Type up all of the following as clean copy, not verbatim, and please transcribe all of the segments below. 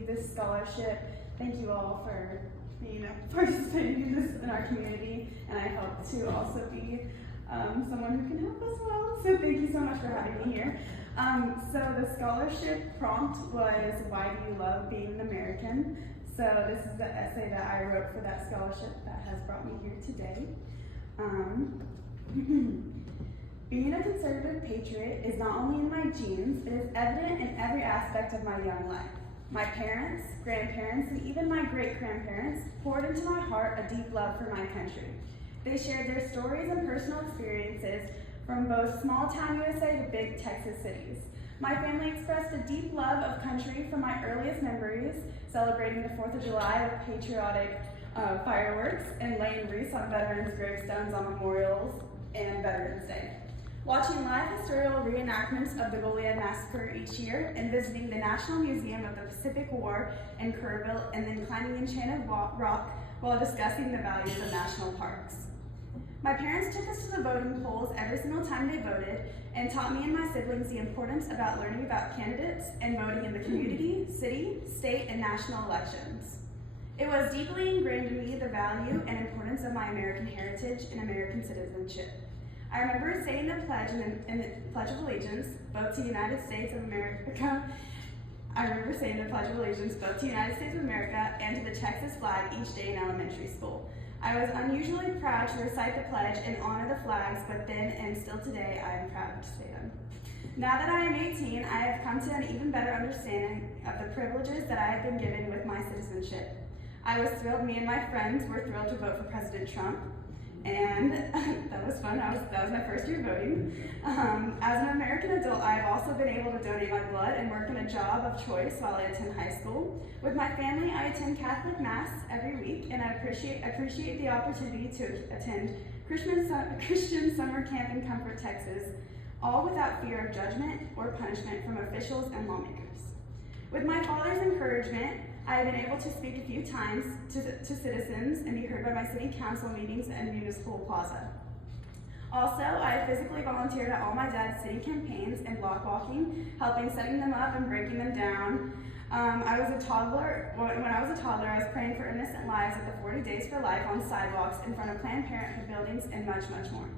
receive this scholarship. Thank you all for participating in this in our community, and I hope to also be someone who can help as well. So thank you so much for having me here. So the scholarship prompt was, why do you love being an American? So this is the essay that I wrote for that scholarship that has brought me here today. Being a conservative patriot is not only in my genes, it is evident in every aspect of my young life. My parents, grandparents, and even my great-grandparents poured into my heart a deep love for my country. They shared their stories and personal experiences from both small-town USA to big Texas cities. My family expressed a deep love of country from my earliest memories, celebrating the 4th of July with patriotic fireworks and laying wreaths on veterans' gravestones on memorials and Veterans Day. Watching live historical reenactments of the Goliad Massacre each year and visiting the National Museum of the Pacific War in Kerrville, and then climbing Enchanted Rock while discussing the values of national parks. My parents took us to the voting polls every single time they voted and taught me and my siblings the importance about learning about candidates and voting in the community, city, state, and national elections. It was deeply ingrained in me the value and importance of my American heritage and American citizenship. I remember saying the pledge in the Pledge of Allegiance, both to the United States of America. I remember saying the Pledge of Allegiance both to the United States of America and to the Texas flag each day in elementary school. I was unusually proud to recite the pledge and honor the flags, but then and still today, I am proud to say them. Now that I am 18, I have come to an even better understanding of the privileges that I have been given with my citizenship. I was thrilled, me and my friends were thrilled to vote for President Trump, and that was fun. That was my first year voting. As an American adult, I have also been able to donate my blood and work in a job of choice while I attend high school. With my family, I attend Catholic Mass every week, and I appreciate the opportunity to attend Christian summer camp in Comfort, Texas, all without fear of judgment or punishment from officials and lawmakers. With my father's encouragement, I have been able to speak a few times to citizens and be heard by my city council meetings and municipal plaza. Also, I have physically volunteered at all my dad's city campaigns and block walking, helping setting them up and breaking them down. When I was a toddler, I was praying for innocent lives at the 40 Days for Life on sidewalks in front of Planned Parenthood buildings and much, much more.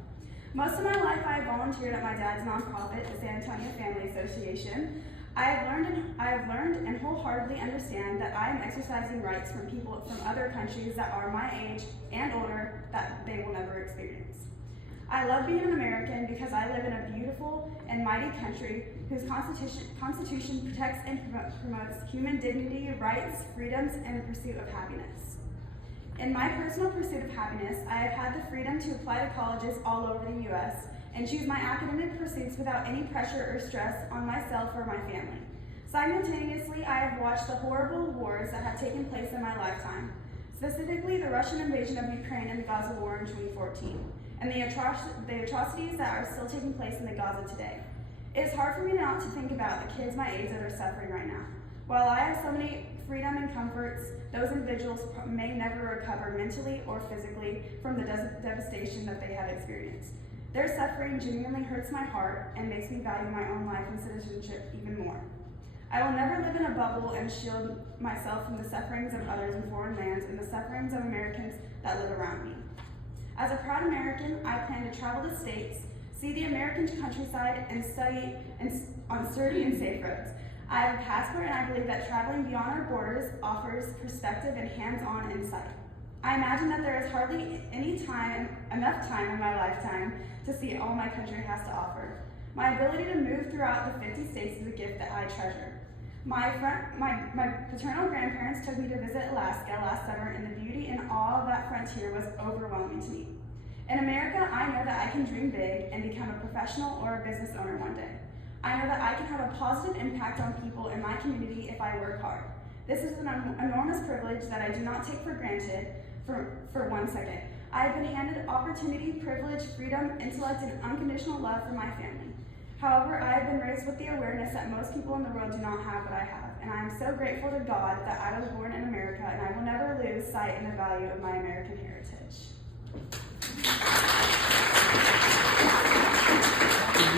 Most of my life, I have volunteered at my dad's nonprofit, the San Antonio Family Association. I have learned and wholeheartedly understand that I am exercising rights from people from other countries that are my age and older that they will never experience. I love being an American because I live in a beautiful and mighty country whose constitution protects and promotes human dignity, rights, freedoms, and the pursuit of happiness. In my personal pursuit of happiness, I have had the freedom to apply to colleges all over the U.S. and choose my academic pursuits without any pressure or stress on myself or my family. Simultaneously, I have watched the horrible wars that have taken place in my lifetime, specifically the Russian invasion of Ukraine and the Gaza war in 2014, and the atrocities that are still taking place in the Gaza today. It is hard for me not to think about the kids my age that are suffering right now. While I have so many freedom and comforts, those individuals may never recover mentally or physically from the devastation that they have experienced. Their suffering genuinely hurts my heart and makes me value my own life and citizenship even more. I will never live in a bubble and shield myself from the sufferings of others in foreign lands and the sufferings of Americans that live around me. As a proud American, I plan to travel the states, see the American countryside, and study on sturdy and safe roads. I have a passport, and I believe that traveling beyond our borders offers perspective and hands-on insight. I imagine that there is hardly enough time in my lifetime to see all my country has to offer. My ability to move throughout the 50 states is a gift that I treasure. My paternal grandparents took me to visit Alaska last summer, and the beauty and awe of that frontier was overwhelming to me. In America, I know that I can dream big and become a professional or a business owner one day. I know that I can have a positive impact on people in my community if I work hard. This is an enormous privilege that I do not take for granted for 1 second. I have been handed opportunity, privilege, freedom, intellect, and unconditional love from my family. However, I have been raised with the awareness that most people in the world do not have what I have, and I am so grateful to God that I was born in America, and I will never lose sight in the value of my American heritage.